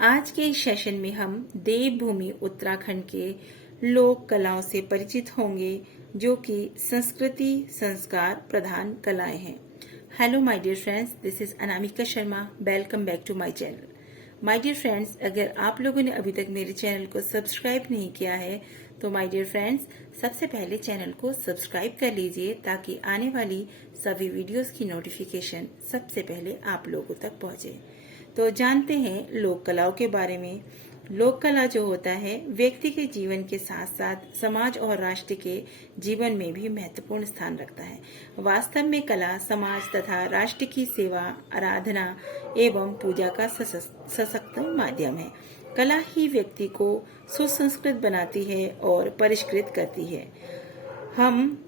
आज के इस सेशन में हम देवभूमि उत्तराखंड के लोक कलाओं से परिचित होंगे जो कि संस्कृति संस्कार प्रधान कलाएं हैं। Hello my dear friends, this is Anamika Sharma. Welcome back to my channel. My dear friends, अगर आप लोगों ने अभी तक मेरे चैनल को सब्सक्राइब नहीं किया है तो माय डियर फ्रेंड्स, सबसे पहले चैनल को सब्सक्राइब कर लीजिए ताकि आने वाली सभी वीडियोस की नोटिफिकेशन सबसे पहले आप लोगों तक पहुंचे। तो जानते हैं लोक कलाओं के बारे में। लोक कला जो होता है व्यक्ति के जीवन के साथ साथ समाज और राष्ट्र के जीवन में भी महत्वपूर्ण स्थान रखता है। वास्तव में कला समाज तथा राष्ट्र की सेवा, आराधना एवं पूजा का सशक्त माध्यम है। कला ही व्यक्ति को सुसंस्कृत बनाती है और परिष्कृत करती है। हम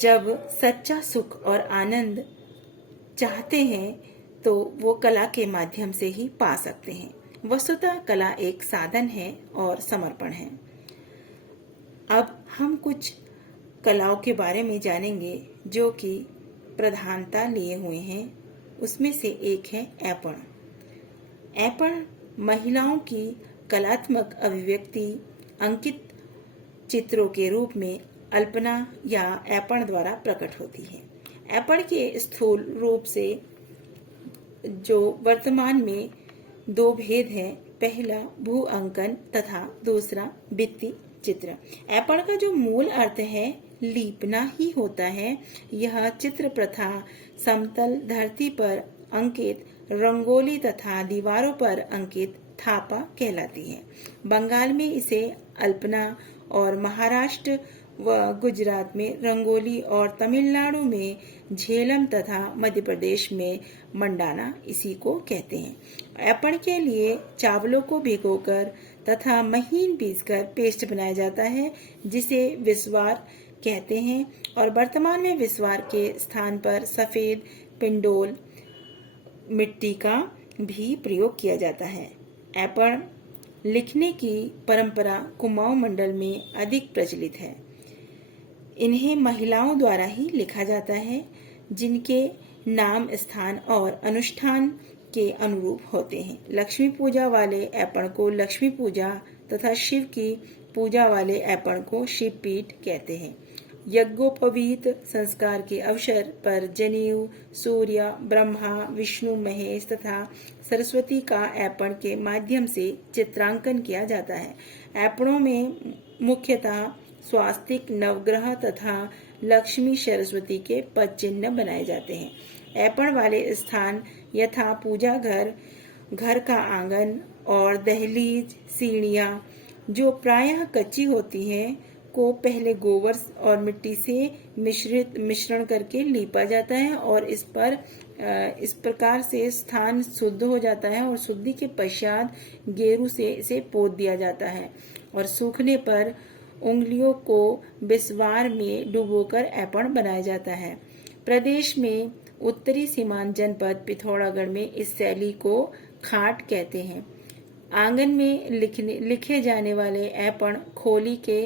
जब सच्चा सुख और आनंद चाहते हैं तो वो कला के माध्यम से ही पा सकते हैं। वस्तुतः कला एक साधन है और समर्पण है। अब हम कुछ कलाओं के बारे में जानेंगे जो कि प्रधानता लिए हुए हैं। उसमें से एक है ऐपण। ऐपण महिलाओं की कलात्मक अभिव्यक्ति अंकित चित्रों के रूप में अल्पना या ऐपण द्वारा प्रकट होती है। ऐपण के स्थूल रूप से जो वर्तमान में दो भेद हैं, पहला भू अंकन तथा दूसरा भित्ति चित्र। ऐपण का जो मूल अर्थ है लीपना ही होता है। यह चित्र प्रथा समतल धरती पर अंकित रंगोली तथा दीवारों पर अंकित थापा कहलाती है। बंगाल में इसे अल्पना और महाराष्ट्र व गुजरात में रंगोली और तमिलनाडु में झेलम तथा मध्य प्रदेश में मंडाना इसी को कहते हैं। ऐपण के लिए चावलों को भिगोकर तथा महीन पीसकर पेस्ट बनाया जाता है जिसे विस्वार कहते हैं और वर्तमान में विस्वार के स्थान पर सफेद पिंडोल मिट्टी का भी प्रयोग किया जाता है। ऐपण लिखने की परंपरा कुमाऊं मंडल में अधिक प्रचलित है। इन्हें महिलाओं द्वारा ही लिखा जाता है जिनके नाम स्थान और अनुष्ठान के अनुरूप होते हैं। लक्ष्मी पूजा वाले ऐपण को लक्ष्मी पूजा तथा शिव की पूजा वाले ऐपण को शिवपीठ कहते हैं। यज्ञोपवीत संस्कार के अवसर पर जनेऊ, सूर्य, ब्रह्मा, विष्णु, महेश तथा सरस्वती का ऐपण के माध्यम से चित्रांकन किया जाता है। ऐपणों में मुख्यतः स्वास्तिक, नवग्रह तथा लक्ष्मी सरस्वती के पद चिन्ह बनाए जाते हैं। ऐपण वाले स्थान यथा पूजा घर, घर का आंगन और दहलीज, सीढ़ियां जो प्रायः कच्ची होती हैं को पहले गोबर और मिट्टी से मिश्रण करके लीपा जाता है और इस प्रकार से स्थान शुद्ध हो जाता है और शुद्धि के पश्चात गेरू से इसे पोत दिया जाता है और सूखने पर उंगलियों को बिस्वार में डुबोकर ऐपण बनाया जाता है। प्रदेश में उत्तरी सीमांत जनपद पिथौरागढ़ में इस शैली को खाट कहते हैं। आंगन में लिखे जाने वाले ऐपण खोली के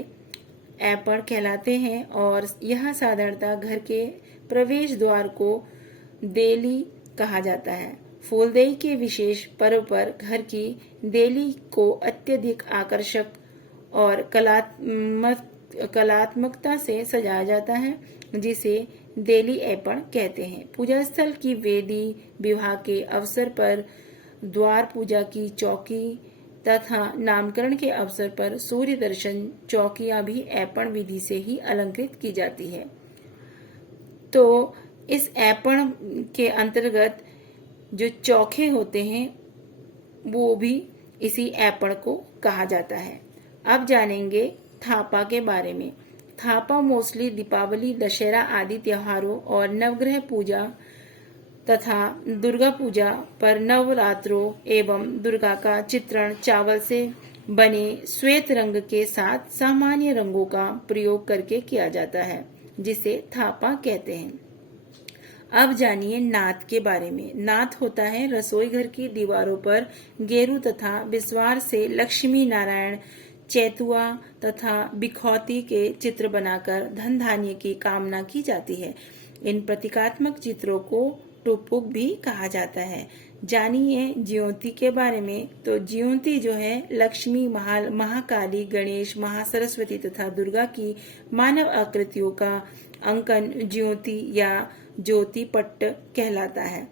ऐपण कहलाते हैं और यह साधारणतः घर के प्रवेश द्वार को देली कहा जाता है। फूलदेई के विशेष पर्व पर घर की देली को अत्यधिक आकर्षक और कलात्मकता से सजाया जाता है जिसे देली ऐपण कहते हैं। पूजा स्थल की वेदी, विवाह के अवसर पर द्वार पूजा की चौकी तथा नामकरण के अवसर पर सूर्य दर्शन चौकियां भी ऐपण विधि से ही अलंकृत की जाती है। तो इस ऐपण के अंतर्गत जो चौखे होते हैं वो भी इसी ऐपण को कहा जाता है। अब जानेंगे थापा के बारे में। थापा मोस्टली दीपावली, दशहरा आदि त्योहारों और नवग्रह पूजा तथा दुर्गा पूजा पर नवरात्रों एवं दुर्गा का चित्रण चावल से बने श्वेत रंग के साथ सामान्य रंगों का प्रयोग करके किया जाता है जिसे थापा कहते हैं। अब जानिए नाथ के बारे में। नाथ होता है रसोई घर की दीवारों पर गेरू तथा बिस्वार से लक्ष्मी नारायण, चैतुआ तथा बिखौती के चित्र बनाकर धन धान्य की कामना की जाती है। इन प्रतीकात्मक चित्रों को टुपुक भी कहा जाता है। जानिए ज्योति के बारे में। तो ज्योति जो है लक्ष्मी, महाकाली, गणेश, महासरस्वती तथा दुर्गा की मानव आकृतियों का अंकन ज्योति या ज्योति पट्ट कहलाता है।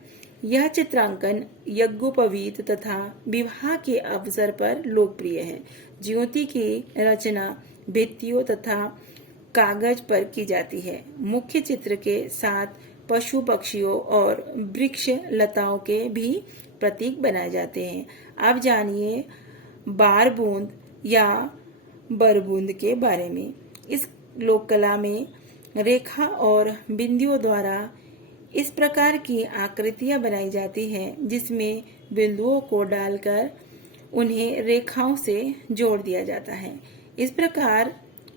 यह चित्रांकन यज्ञोपवीत तथा विवाह के अवसर पर लोकप्रिय है। ज्योति की रचना भित्तियों तथा कागज पर की जाती है। मुख्य चित्र के साथ पशु पक्षियों और वृक्ष लताओं के भी प्रतीक बनाए जाते हैं। अब जानिए बार बूंद या बरबूंद के बारे में। इस लोक कला में रेखा और बिंदुओं द्वारा इस प्रकार की आकृतियां बनाई जाती हैं जिसमें बिंदुओं को डालकर उन्हें रेखाओं से जोड़ दिया जाता है। इस प्रकार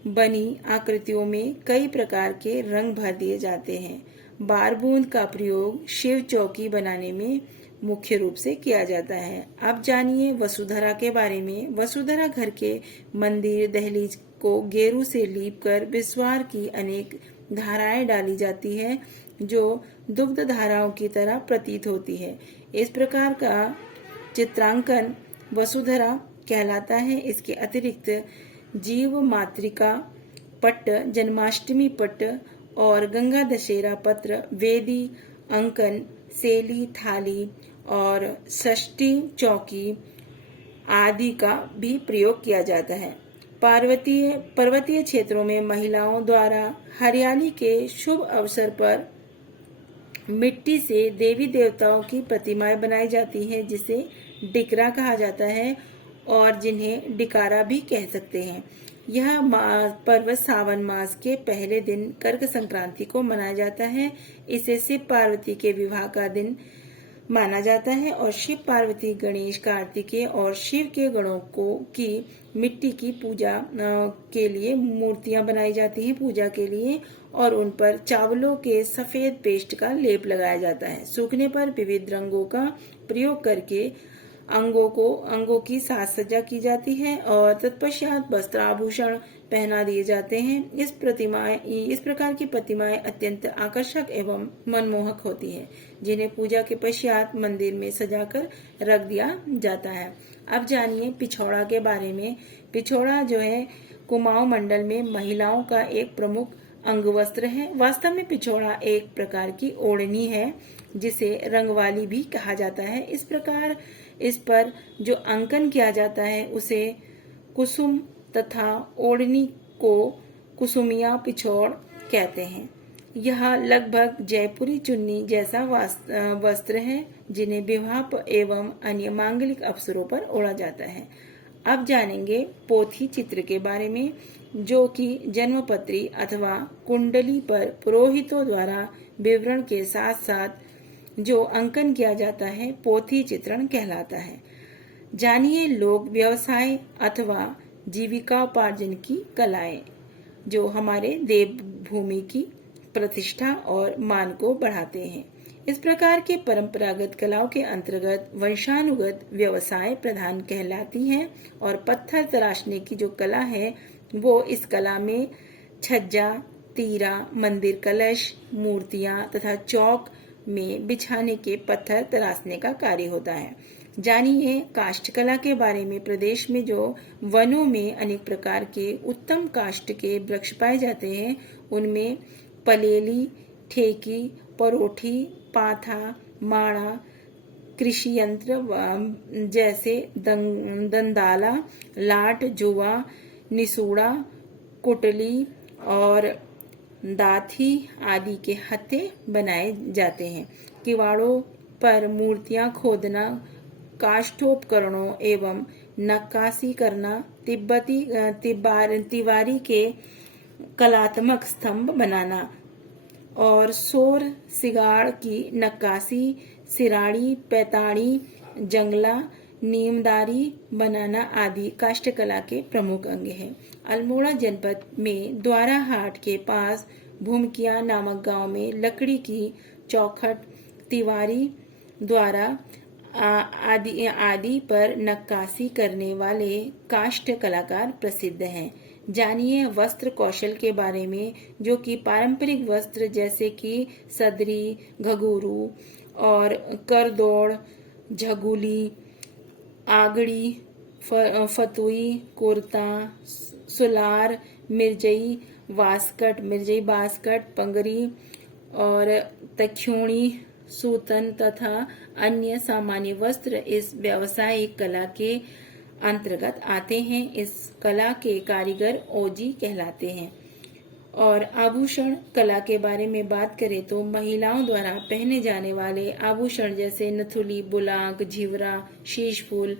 बनी आकृतियों में कई प्रकार के रंग भर दिए जाते हैं। बार बूंद का प्रयोग शिव चौकी बनाने में मुख्य रूप से किया जाता है। अब जानिए वसुंधरा के बारे में। वसुंधरा घर के मंदिर दहलीज को गेरू से लीपकर विस्वार की अनेक धाराएं डाली जाती है जो दुग्ध धाराओं की तरह प्रतीत होती है। इस प्रकार का चित्रांकन वसुंधरा कहलाता है। इसके अतिरिक्त जीव मातृका पट्ट, जन्माष्टमी पट्ट और गंगा दशहरा पत्र, वेदी अंकन, सेली थाली और षष्ठी चौकी आदि का भी प्रयोग किया जाता है। पर्वतीय क्षेत्रों में महिलाओं द्वारा हरियाली के शुभ अवसर पर मिट्टी से देवी देवताओं की प्रतिमाएं बनाई जाती हैं जिसे डिकरा कहा जाता है और जिन्हें डिकारा भी कह सकते हैं। यह पर्व सावन मास के पहले दिन कर्क संक्रांति को मनाया जाता है। इसे शिव पार्वती के विवाह का दिन माना जाता है और शिव पार्वती, गणेश, कार्तिकेय और शिव के गणों की मिट्टी की पूजा के लिए मूर्तियां बनाई जाती हैं पूजा के लिए और उन पर चावलों के सफेद पेस्ट का लेप लगाया जाता है। सूखने पर विविध रंगों का प्रयोग करके अंगों की साज सज्जा की जाती है और तत्पश्चात वस्त्र आभूषण पहना दिए जाते हैं। इस प्रकार की प्रतिमाएं अत्यंत आकर्षक एवं मनमोहक होती हैं जिन्हें पूजा के पश्चात मंदिर में सजाकर रख दिया जाता है। अब जानिए पिछौड़ा के बारे में। पिछौड़ा जो है कुमाऊं मंडल में महिलाओं का एक प्रमुख अंगवस्त्र है। वास्तव में पिछौड़ा एक प्रकार की ओढ़नी है जिसे रंगवाली भी कहा जाता है। इस प्रकार इस पर जो अंकन किया जाता है उसे कुसुम तथा ओढ़नी को कुसुमिया पिछौड़ कहते हैं। यह लगभग जयपुरी चुन्नी जैसा वस्त्र है जिन्हें विवाह एवं अन्य मांगलिक अवसरों पर ओढ़ा जाता है। अब जानेंगे पोथी चित्र के बारे में जो कि जन्मपत्री अथवा कुंडली पर पुरोहितों द्वारा विवरण के साथ साथ जो अंकन किया जाता है पोथी चित्रण कहलाता है। जानिए लोक व्यवसाय अथवा जीविकापार्जन की कलाएं जो हमारे देवभूमि की प्रतिष्ठा और मान को बढ़ाते हैं। इस प्रकार के परंपरागत कलाओं के अंतर्गत वंशानुगत व्यवसाय प्रधान कहलाती हैं और पत्थर तराशने की जो कला है वो इस कला में छज्जा, तीरा, मंदिर कलश, मूर्तियां तथा चौक में बिछाने के पत्थर तराशने का कार्य होता है। जानिए काष्ठ कला के बारे में। प्रदेश में जो वनों में अनेक प्रकार के उत्तम काष्ठ के वृक्ष पाए जाते हैं उनमें पलेली, ठेकी, परोठी, पाथा, माणा, कृषि यंत्र जैसे दंदाला, लाट, जुआ, निसूड़ा, कुटली और दाथी आदि के हत्थे बनाए जाते हैं। किवाड़ों पर मूर्तियां खोदना, काष्ठोपकरणों एवं नक्काशी करना, तिवारी के कलात्मक स्तंभ बनाना और शोर सिगाड़ की नक्काशी, सिराड़ी, पैताड़ी, जंगला, नीमदारी बनाना आदि काष्ठकला के प्रमुख अंग हैं। अल्मोड़ा जनपद में द्वाराहाट के पास भूमकिया नामक गांव में लकड़ी की चौखट तिवारी द्वारा आदि पर नक्काशी करने वाले काष्ठ कलाकार प्रसिद्ध हैं। जानिए वस्त्र कौशल के बारे में जो कि पारंपरिक वस्त्र जैसे कि सदरी, घुंघरू और करदौड़ झगुली, आगड़ी, फतुई, कुर्ता, सुलार, मिर्जई बास्कट, पंगरी और तख्योणी, सूतन तथा अन्य सामान्य वस्त्र इस व्यावसायिक कला के अंतर्गत आते हैं। इस कला के कारीगर ओजी कहलाते हैं। और आभूषण कला के बारे में बात करें तो महिलाओं द्वारा पहने जाने वाले आभूषण जैसे नथुली, बुलाक, झिवरा, शीशफूल,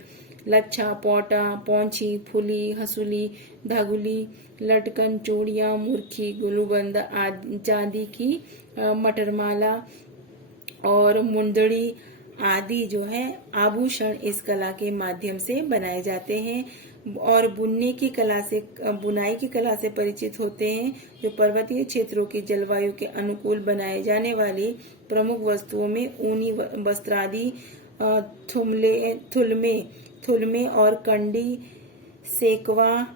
लच्छा, पोटा, पौंची, फुली, हसूली, धागुली, लटकन, चूड़ियां, मुर्खी, गुलूबंद आदि, चांदी की मटरमाला और मुंदड़ी आदि जो है आभूषण इस कला के माध्यम से बनाए जाते हैं। और बुनाई की कला से परिचित होते हैं, जो पर्वतीय क्षेत्रों की जलवायु के अनुकूल बनाए जाने वाली प्रमुख वस्तुओं में ऊनी वस्त्रादि, थुलमे और कंडी, सेकवा,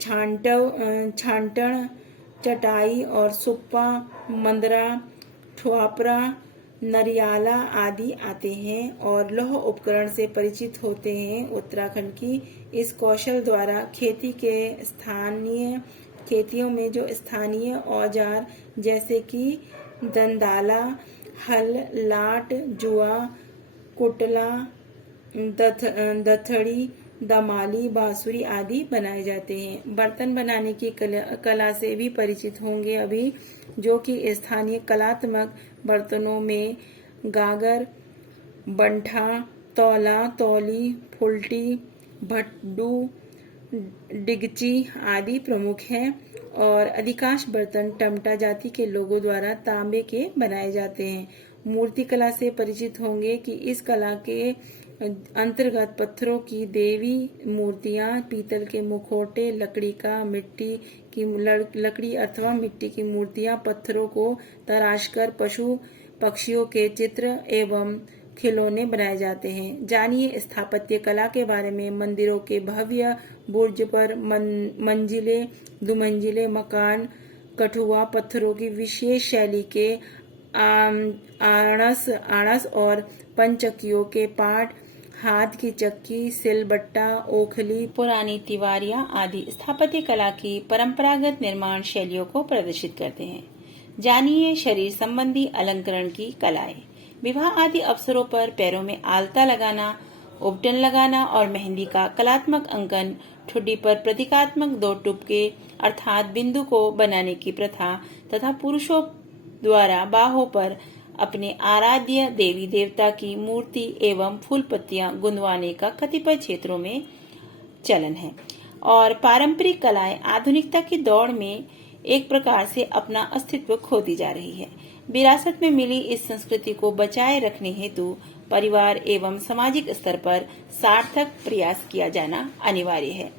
छांटण, चटाई और सुप्पा, मंदरा, ठुआपरा, नरियाला आदि आते हैं। और लौह उपकरण से परिचित होते हैं। उत्तराखंड की इस कौशल द्वारा खेतियों में जो स्थानीय औजार जैसे कि दंदाला, हल, लाट, जुआ, कुटला, दथड़ी, दमाली, बांसुरी आदि बनाए जाते हैं। बर्तन बनाने की कला से भी परिचित होंगे अभी, जो कि स्थानीय कलात्मक बर्तनों में गागर, बंठा, तौला, तौली, फुलटी, भट्टू, डिगची आदि प्रमुख हैं। और अधिकांश बर्तन टमटा जाति के लोगों द्वारा तांबे के बनाए जाते हैं। मूर्ति कला से परिचित होंगे कि इस कला के अंतर्गत पत्थरों की देवी मूर्तियां, पीतल के मुखौटे, लकड़ी अथवा मिट्टी की मूर्तियां, पत्थरों को तराशकर पशु पक्षियों के चित्र एवं खिलौने बनाए जाते हैं। जानिए स्थापत्य कला के बारे में। मंदिरों के भव्य बुर्ज पर मंजिले, दुमंजिले मकान, कठुआ पत्थरों की विशेष शैली के आणस और पंचक्कियों के पाट, हाथ की चक्की, सिलबट्टा, ओखली, पुरानी तिवारियां आदि स्थापत्य कला की परंपरागत निर्माण शैलियों को प्रदर्शित करते हैं। जानिए शरीर संबंधी अलंकरण की कलाएं। विवाह आदि अवसरों पर पैरों में आलता लगाना, उपटन लगाना और मेहंदी का कलात्मक अंकन, ठुड्डी पर प्रतीकात्मक 2 टुपके अर्थात बिंदु को बनाने की प्रथा तथा पुरुषों द्वारा बाहों पर अपने आराध्य देवी देवता की मूर्ति एवं फूल पत्तियां गुंदवाने का कतिपय क्षेत्रों में चलन है। और पारंपरिक कलाएं आधुनिकता की दौड़ में एक प्रकार से अपना अस्तित्व खोती जा रही है। विरासत में मिली इस संस्कृति को बचाए रखने हेतु परिवार एवं सामाजिक स्तर पर सार्थक प्रयास किया जाना अनिवार्य है।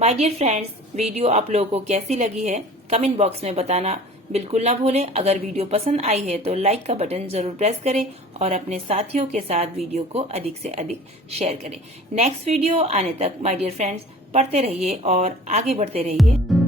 माय डियर फ्रेंड्स, वीडियो आप लोगों को कैसी लगी है कमेंट बॉक्स में बताना बिल्कुल ना भूलें। अगर वीडियो पसंद आई है तो लाइक का बटन जरूर प्रेस करें और अपने साथियों के साथ वीडियो को अधिक से अधिक शेयर करें। नेक्स्ट वीडियो आने तक माय डियर फ्रेंड्स पढ़ते रहिए और आगे बढ़ते रहिए।